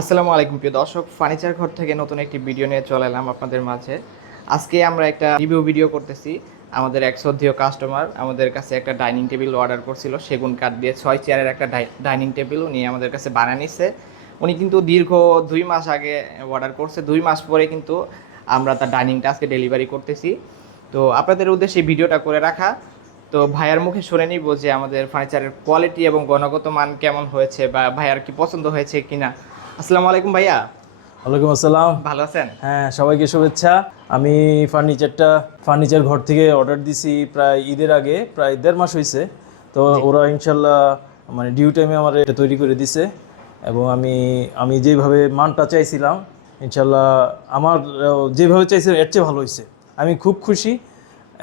আসসালামু আলাইকুম, প্রিয় দর্শক। ফার্নিচার ঘর থেকে নতুন একটি ভিডিও নিয়ে চলে এলাম আপনাদের মাঝে। আজকে আমরা একটা রিভিউ ভিডিও করতেছি, আমাদের এক শ্রদ্ধেয় কাস্টমার আমাদের কাছে একটা ডাইনিং টেবিল অর্ডার করছিল, সেগুন কাঠ দিয়ে ছয় চেয়ারের একটা ডাইনিং টেবিল উনি আমাদের কাছে বানিয়ে নিছে। উনি কিন্তু দীর্ঘ দুই মাস আগে অর্ডার করছে, দুই মাস পরে কিন্তু আমরা তার ডাইনিংটা আজকে ডেলিভারি করতেছি। তো আপনাদের উদ্দেশ্যে ভিডিওটা করে রাখা। তো ভাইয়ার মুখে শুনে নিব যে আমাদের ফার্নিচারের কোয়ালিটি এবং গুণগত মান কেমন হয়েছে বা ভাইয়ার কি পছন্দ হয়েছে কিনা। আসসালামু আলাইকুম ভাইয়া। ওয়ালাইকুম আসসালাম। ভালো আছেন? হ্যাঁ সবাইকে শুভেচ্ছা। আমি ফার্নিচারটা ফার্নিচার ঘর থেকে অর্ডার দিছি প্রায় ঈদের আগে প্রায় দেড় মাস হয়েছে তো ওরা ইনশাল্লাহ মানে ডিউ টাইমে আমার এটা তৈরি করে দিছে। এবং আমি আমি যেভাবে মানটা চাইছিলাম ইনশাল্লাহ আমার যেভাবে চাইছিলাম এর চেয়ে ভালো হয়েছে আমি খুব খুশি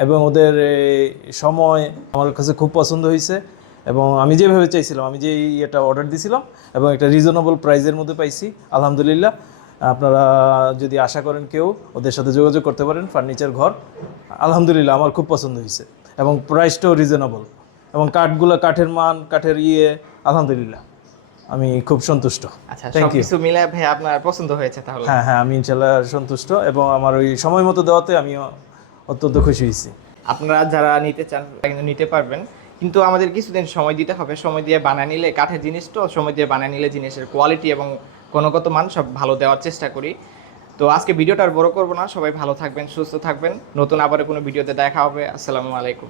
এবং ওদের সময় আমার কাছে খুব পছন্দ হয়েছে এবং আমি যেভাবে চাইছিলাম আমি যে এটা অর্ডার দিয়েছিলাম এবং একটা রিজনেবল প্রাইসের মধ্যে পাইছি আলহামদুলিল্লাহ। আপনারা যদি আশা করেন কেউ ওদের সাথে যোগাযোগ করতে পারেন ফার্নিচার ঘর আলহামদুলিল্লাহ আমার খুব পছন্দ হয়েছে এবং প্রাইসটাও রিজনেবল এবং কাঠগুলো কাঠের মান কাঠের ইয়ে আলহামদুলিল্লাহ আমি খুব সন্তুষ্ট। আচ্ছা মিলে ভাই আপনার পছন্দ হয়েছে তাহলে? হ্যাঁ হ্যাঁ আমি ইনশাল্লাহ সন্তুষ্ট এবং আমার ওই সময় মতো দেওয়াতে আমি অত্যন্ত খুশি হয়েছি। আপনারা যারা নিতে চান নিতে পারবেন। কিন্তু আমাদের কিছুদিন সময় দিতে হবে। সময় দিয়ে বানিয়ে নিলে কাঠের জিনিস তো, সময় দিয়ে বানিয়ে নিলে জিনিসের কোয়ালিটি এবং গুণগত মান সব ভালো দেওয়ার চেষ্টা করি। তো আজকে ভিডিওটা আর বড় করব না। সবাই ভালো থাকবেন, সুস্থ থাকবেন। নতুন আবার কোনো ভিডিওতে দেখা হবে। আসসালামু আলাইকুম।